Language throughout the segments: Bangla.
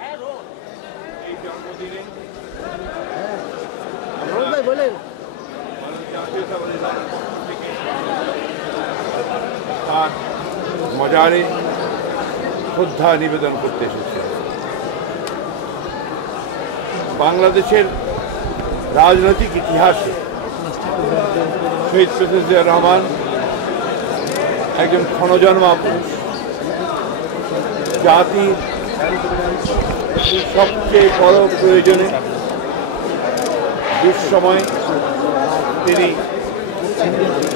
ভাই মজারে শ্রদ্ধা নিবেদন করতে এসেছে। বাংলাদেশের রাজনৈতিক ইতিহাসে শহীদ প্রেসিডেন্ট জিয়া রহমান একজন ক্ষণজন্মা জাতির সবচেয়ে বড় প্রয়োজনে দুঃসময় তিনি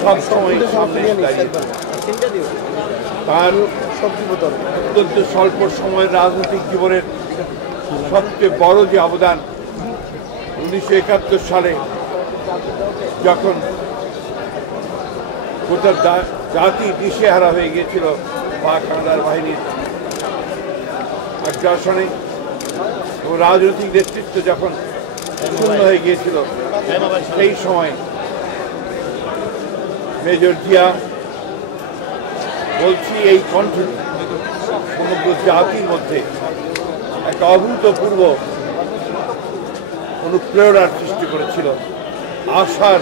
সবসময় সামনে। তার অত্যন্ত স্বল্প সময়ের রাজনৈতিক জীবনের সবচেয়ে বড় যে অবদান উনিশশো একাত্তর সালে যখন গোটা জাতি দিশেহারা হয়ে গিয়েছিল পাক হানাদার বাহিনীর আগ্রাসনে ও রাজনৈতিক নেতৃত্ব যখন শূন্য হয়ে গিয়েছিল, সেই সময় মেজর জিয়া বলছি, এই কণ্ঠ সমগ্র জাতির মধ্যে একটা অভূতপূর্ব অনুপ্রেরণার সৃষ্টি করেছিল, আশার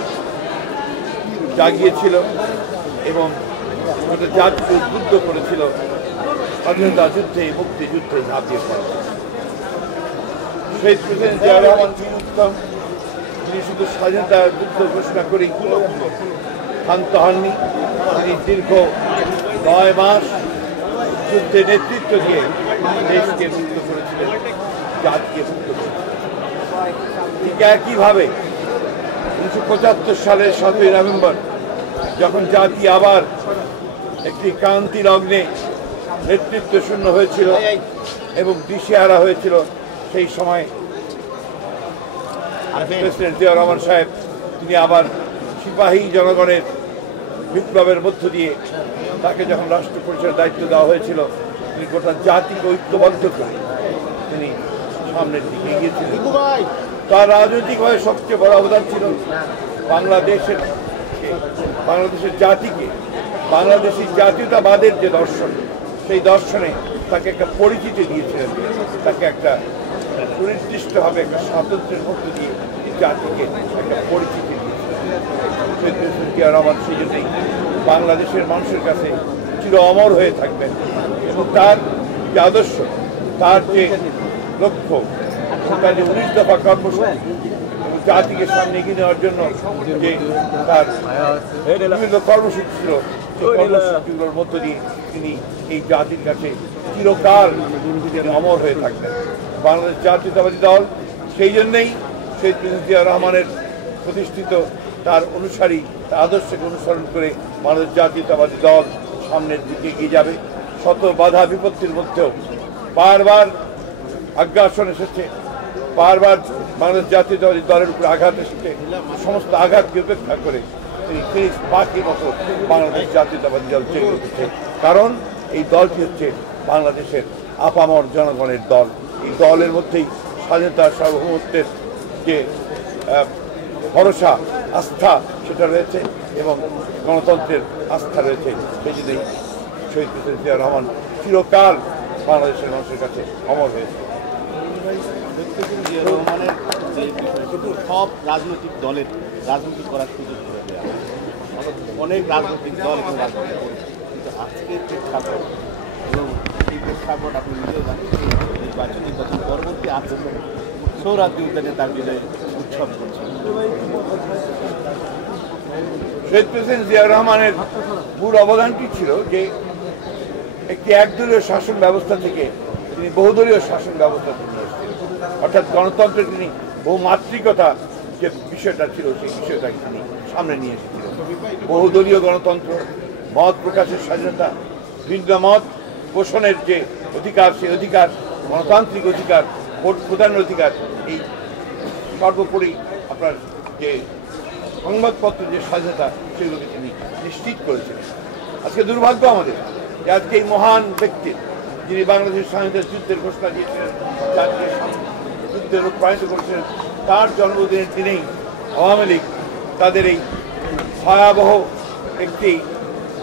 জাগিয়েছিল এবং গোটা জাতিকে উদ্বুদ্ধ করেছিল। স্বাধীনতা যুদ্ধে মুক্তিযুদ্ধে ঝাঁপিয়ে পড়া। শহীদ প্রেসিডেন্ট জিয়া রহমান তিনি উত্তম তিনি শুধু স্বাধীনতার যুদ্ধ ঘোষণা করেই ক্ষান্ত হননি, তিনি দীর্ঘ নয় মাস যুদ্ধে নেতৃত্ব দিয়ে দেশকে মুক্ত করেছিলেন, জাতিকে মুক্ত করেছিলেন। ঠিক একইভাবে উনিশশো পঁচাত্তর সালের সাতই নভেম্বর, যখন জাতি আবার একটি ক্রান্তি লগ্নে নেতৃত্ব শূন্য হয়েছিল এবং দিশেহারা হয়েছিল সেই সময়। প্রেসিডেন্ট জিয়া রহমান সাহেব, তিনি আবার সিপাহী জনগণের বিপ্লবের মধ্য দিয়ে তাকে যখন রাষ্ট্র পরিষদের দায়িত্ব দেওয়া হয়েছিল, তিনি গোটা জাতিকে ঐক্যবদ্ধ করে তিনি সামনের দিকে এগিয়েছিলেন। তার রাজনৈতিকভাবে সবচেয়ে বড় অবদান ছিল বাংলাদেশের বাংলাদেশের জাতিকে, বাংলাদেশের জাতীয়তাবাদের যে দর্শন। সেই দর্শনে তাকে একটা পরিচিতি দিয়েছিলেন। তাকে একটা সুনির্দিষ্টভাবে একটা স্বাতন্ত্র্যের মধ্য দিয়ে জাতিকে একটা পরিচিতি দিয়েছিলেন। জিয়া রহমান সেই জন্যই বাংলাদেশের মানুষের কাছে চির অমর হয়ে থাকবেন এবং তার যে আদর্শ, তার যে লক্ষ্য, তার যে উনিশ দফা কর্মসূচি জাতিকে সামনে এগিয়ে নেওয়ার জন্য যে তার বিভিন্ন কর্মসূচি ছিল কর্মসূচিগুলোর মধ্য দিয়ে তিনি এই জাতির কাছে চিরকাল তিনি অমর হয়ে থাকবেন। বাংলাদেশ জাতীয়তাবাদী দল সেই জন্যেই শহীদ জিয়া রহমানের প্রতিষ্ঠিত তার অনুসারী তার আদর্শকে অনুসরণ করে বাংলাদেশ জাতীয়তাবাদী দল সামনের দিকে এগিয়ে যাবে। শত বাধা বিপত্তির মধ্যেও বারবার আগ্রাসন এসেছে। বারবার বাংলাদেশ জাতীয়তাবাদী দলের উপরে আঘাত এসেছে। সমস্ত আঘাতকে উপেক্ষা করে তিনি ফিনিশ বাকি মতো বাংলাদেশ জাতীয়তাবাদী দল চেয়ে উঠেছে। কারণ এই দলটি হচ্ছে বাংলাদেশের আপামর জনগণের দল। এই দলের মধ্যেই স্বাধীনতার সার্বভৌমত্বের যে ভরসা, আস্থা, সেটা রয়েছে এবং গণতন্ত্রের আস্থা রয়েছে। সেই জন্যই শহীদ প্রেসিডেন্ট রহমান চিরকাল বাংলাদেশের মানুষের কাছে অমর হয়েছে। রহমানের যে বিষয়টুকু সব রাজনৈতিক দলের রাজনীতি করার সুযোগ করে দেওয়া অনেক রাজনৈতিক দল এবং রাজনীতি কিন্তু আজকের প্রেক্ষাপট এবং এই প্রেক্ষাপট আপনি নিজেও জানেন পরবর্তী আছে সৌরাজ্য উদ্যানে তার বিজয় উৎসব করছে শহীদ প্রেসিডেন্ট জিয়া রহমানের মূল অবদানটি ছিল যে একটি একদলীয় শাসন ব্যবস্থা থেকে তিনি বহুদলীয় শাসন ব্যবস্থা এসেছিলেন অর্থাৎ গণতন্ত্রের তিনি বহুমাত্রিকতা যে বিষয়টা ছিল, সেই বিষয়টাকে তিনি সামনে নিয়ে এসেছিলেন। বহুদলীয় গণতন্ত্র, মত প্রকাশের স্বাধীনতা ভিন্ন মত পোষণের যে অধিকার, সেই অধিকার, গণতান্ত্রিক অধিকার, ভোট প্রদানের অধিকার, এই সর্বোপরি আপনার যে সংবাদপত্রের যে স্বাধীনতা, সেগুলোকে তিনি নিশ্চিত করেছিলেন। আজকে দুর্ভাগ্য আমাদের যে আজকে এই মহান ব্যক্তি যিনি বাংলাদেশের স্বাধীনতার যুদ্ধের ঘোষণা দিয়েছিলেন জাতিকে যুদ্ধে রূপায়িত করেছিলেন, তার জন্মদিনের দিনেই আওয়ামী লীগ তাদের এই ভয়াবহ একটি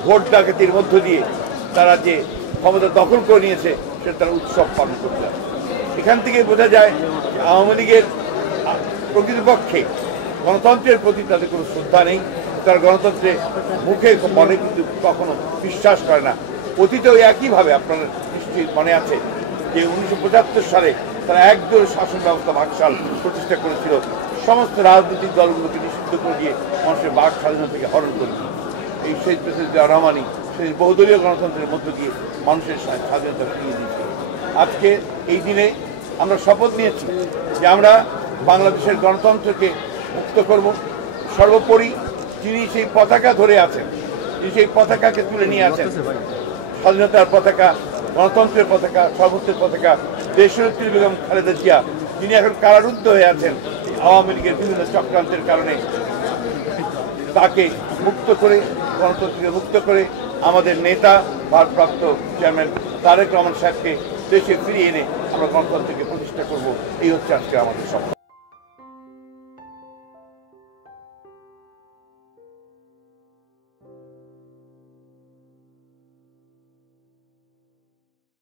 ভোট ডাকাতির মধ্য দিয়ে তারা যে ক্ষমতা দখল করে নিয়েছে, সেটা তারা উৎসব পালন করতে এখান থেকে বোঝা যায় আওয়ামী লীগের প্রকৃতপক্ষে গণতন্ত্রের প্রতি তাদের কোনো শ্রদ্ধা নেই। তারা গণতন্ত্রে মুখে মনে কিন্তু কখনো বিশ্বাস করে না। অতীতেও একইভাবে আপনার মনে আছে যে উনিশশো পঁচাত্তর সালে তারা একদল শাসন ব্যবস্থা বাকশাল প্রতিষ্ঠা করেছিল। সমস্ত রাজনৈতিক দলগুলোকে নিষিদ্ধ করে দিয়ে মানুষের বাক স্বাধীনতা থেকে হরণ করে দিয়েছিল। এই শহীদ প্রেসিডেন্ট রহমানি সেই বহুদলীয় গণতন্ত্রের মধ্য দিয়ে মানুষের স্বাধীনতা ফিরিয়ে দিয়েছিল। আজকে এই দিনে আমরা শপথ নিয়েছি যে আমরা বাংলাদেশের গণতন্ত্রকে মুক্ত করব। সর্বোপরি যিনি সেই পতাকা ধরে আছেন, যিনি সেই পতাকাকে তুলে নিয়ে আছেন, স্বাধীনতার পতাকা গণতন্ত্রের পতাকা সর্বোচ্চের পতাকা দেশনেত্রী বেগম খালেদা জিয়া, তিনি এখন কারারুদ্ধ হয়ে আছেন আওয়ামী লীগের বিভিন্ন চক্রান্তের কারণে। তাকে মুক্ত করে, গণতন্ত্রকে মুক্ত করে আমাদের নেতা, ভারপ্রাপ্ত চেয়ারম্যান তারেক রহমান সাহেবকে দেশে ফিরিয়ে এনে আমরা গণতন্ত্রকে প্রতিষ্ঠা করব। এই হচ্ছে আজকে আমাদের স্বপ্ন